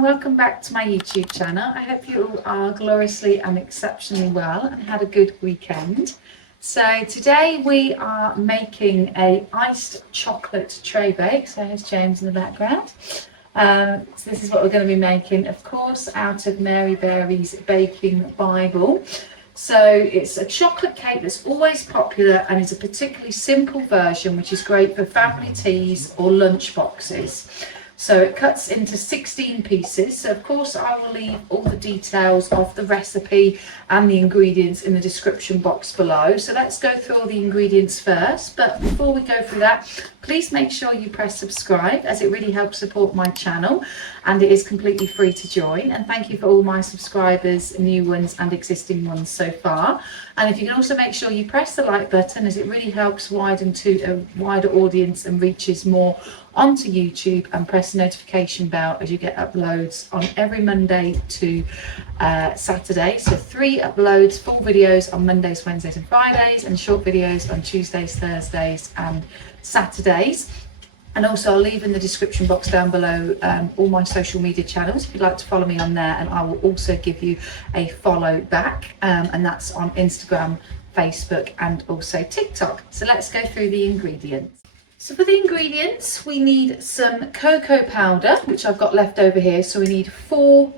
and welcome back to my YouTube channel. I hope you all are gloriously and exceptionally well and had a good weekend. So today we are making a iced chocolate tray bake. So here's James in the background. So this is what we're going to be making, of course, out of Mary Berry's Baking Bible. So it's a chocolate cake that's always popular and is a particularly simple version, which is great for family teas or lunch boxes. So it cuts into 16 pieces. So of course I will leave all the details of the recipe and the ingredients in the description box below. So let's go through all the ingredients first. But before we go through that, please make sure you press subscribe, as it really helps support my channel and it is completely free to join. And thank you for all my subscribers, new ones and existing ones so far. And if you can also make sure you press the like button, as it really helps widen to a wider audience and reaches more onto YouTube, and press the notification bell as you get uploads on every Monday to Saturday. So 3 uploads, full videos on Mondays, Wednesdays and Fridays, and short videos on Tuesdays, Thursdays and Saturdays. And also I'll leave in the description box down below all my social media channels if you'd like to follow me on there, and I will also give you a follow back, and that's on Instagram, Facebook and also TikTok. So let's go through the ingredients. So for the ingredients, we need some cocoa powder, which I've got left over here. So we need 4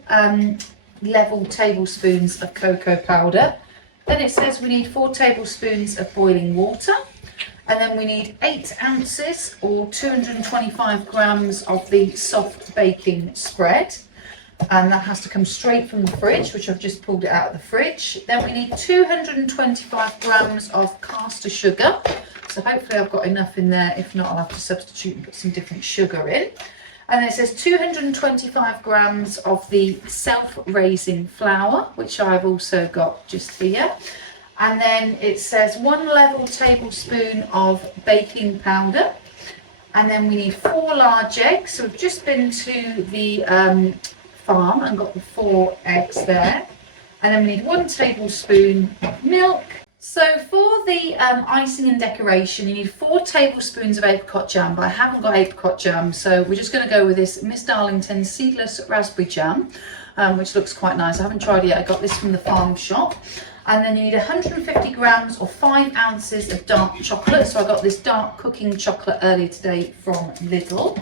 level tablespoons of cocoa powder. Then it says we need 4 tablespoons of boiling water. And then we need 8 ounces or 225 grams of the soft baking spread. And that has to come straight from the fridge, which I've just pulled it out of the fridge. Then we need 225 grams of caster sugar. So hopefully I've got enough in there. If not, I'll have to substitute and put some different sugar in. And then it says 225 grams of the self-raising flour, which I've also got just here. And then it says 1 level tablespoon of baking powder. And then we need 4 large eggs. So we've just been to the farm and got the 4 eggs there. And then we need 1 tablespoon of milk. So for the icing and decoration, you need 4 tablespoons of apricot jam, but I haven't got apricot jam, so we're just going to go with this Miss Darlington seedless raspberry jam, which looks quite nice. I haven't tried it yet. I got this from the farm shop. And then you need 150 grams or 5 ounces of dark chocolate. So I got this dark cooking chocolate earlier today from Lidl.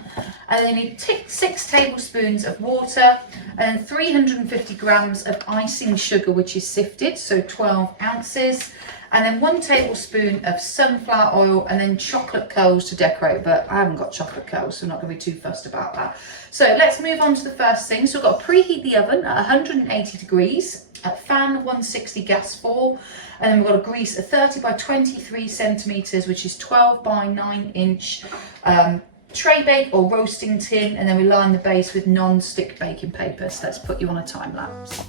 And then you need 6 tablespoons of water, and then 350 grams of icing sugar, which is sifted, so 12 ounces. And then 1 tablespoon of sunflower oil, and then chocolate curls to decorate. But I haven't got chocolate curls, so I'm not going to be too fussed about that. So let's move on to the first thing. So we've got to preheat the oven at 180 degrees. At fan 160 gas 4, and then we've got to grease a 30 by 23 centimeters, which is 12 by 9 inch tray bake or roasting tin, and then we line the base with non-stick baking paper. So let's put you on a time lapse.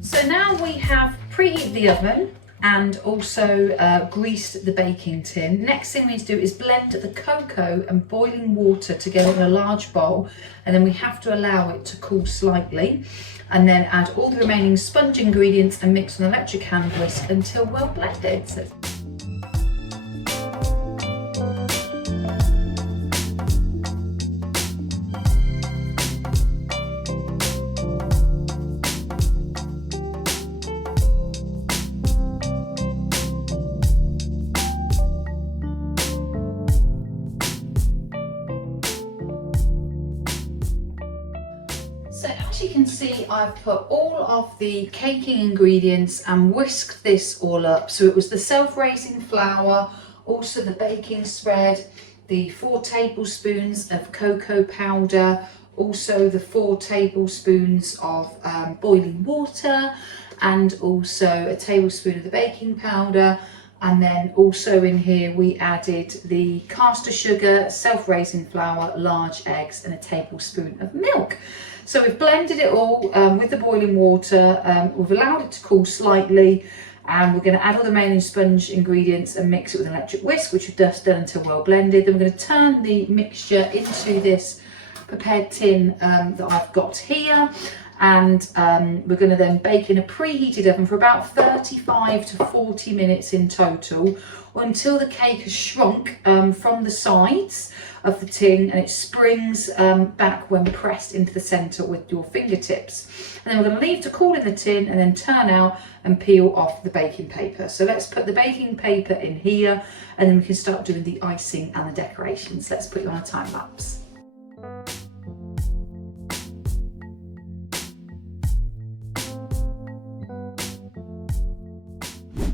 So now we have preheated the oven and also greased the baking tin. Next thing we need to do is blend the cocoa and boiling water together in a large bowl, and then we have to allow it to cool slightly, and then add all the remaining sponge ingredients and mix with an electric hand whisk until well blended. So as you can see, I've put all of the caking ingredients and whisked this all up. So it was the self-raising flour, also the baking spread, the 4 tablespoons of cocoa powder, also the 4 tablespoons of boiling water, and also a tablespoon of the baking powder. And then also in here we added the caster sugar, self-raising flour, large eggs and a tablespoon of milk. So we've blended it all with the boiling water. We've allowed it to cool slightly, and we're going to add all the remaining sponge ingredients and mix it with an electric whisk, which we've just done until well blended. Then we're going to turn the mixture into this prepared tin that I've got here, and we're going to then bake in a preheated oven for about 35 to 40 minutes in total, until the cake has shrunk from the sides of the tin, and it springs back when pressed into the centre with your fingertips. And then we're going to leave to cool in the tin and then turn out and peel off the baking paper. So let's put the baking paper in here, and then we can start doing the icing and the decorations. Let's put you on a time lapse.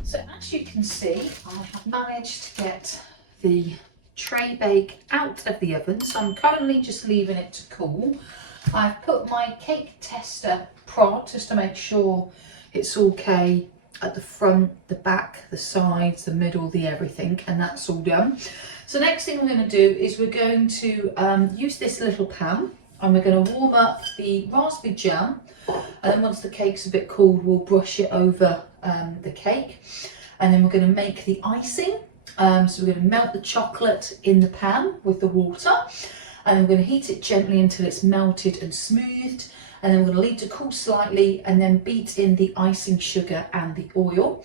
So as you can see, I have managed to get the Traybake out of the oven, so I'm currently just leaving it to cool. I've put my cake tester prod just to make sure it's okay at the front, the back, the sides, the middle, the everything, and that's all done. So next thing we're going to do is we're going to use this little pan, and we're going to warm up the raspberry jam, and then once the cake's a bit cooled, we'll brush it over the cake, and then we're going to make the icing. So we're going to melt the chocolate in the pan with the water, and then we're going to heat it gently until it's melted and smoothed, and then we're going to leave it to cool slightly and then beat in the icing sugar and the oil,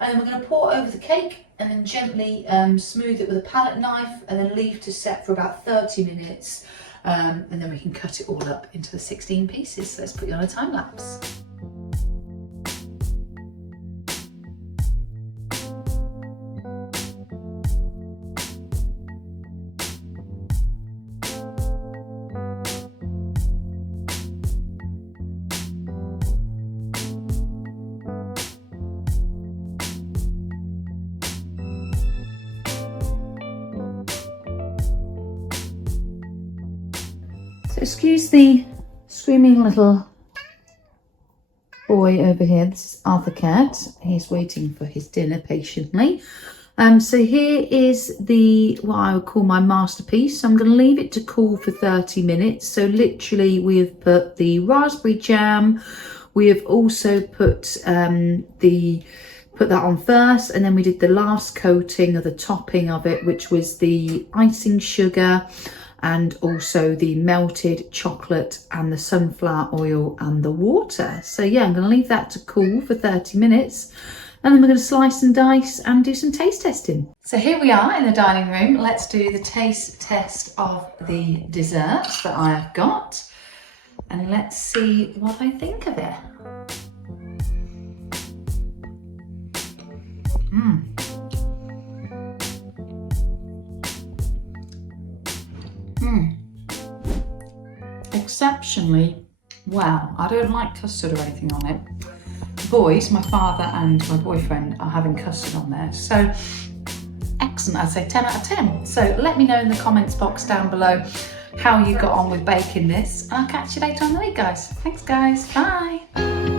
and then we're going to pour over the cake and then gently smooth it with a palette knife, and then leave to set for about 30 minutes, and then we can cut it all up into the 16 pieces. So let's put you on a time lapse. So excuse the screaming little boy over here. This is Arthur Cat. He's waiting for his dinner patiently. So here is what I would call my masterpiece. So I'm going to leave it to cool for 30 minutes. So literally we have put the raspberry jam. We have also put that on first, and then we did the last coating of the topping of it, which was the icing sugar, and also the melted chocolate and the sunflower oil and the water. So yeah, I'm going to leave that to cool for 30 minutes, and then we're going to slice and dice and do some taste testing. So here we are in the dining room. Let's do the taste test of the desserts that I have got, and let's see what I think of it. Exceptionally well. I don't like custard or anything on it. The boys, my father and my boyfriend, are having custard on there. So excellent, I'd say 10 out of 10. So let me know in the comments box down below how you got on with baking this. And I'll catch you later on the week, guys. Thanks, guys. Bye.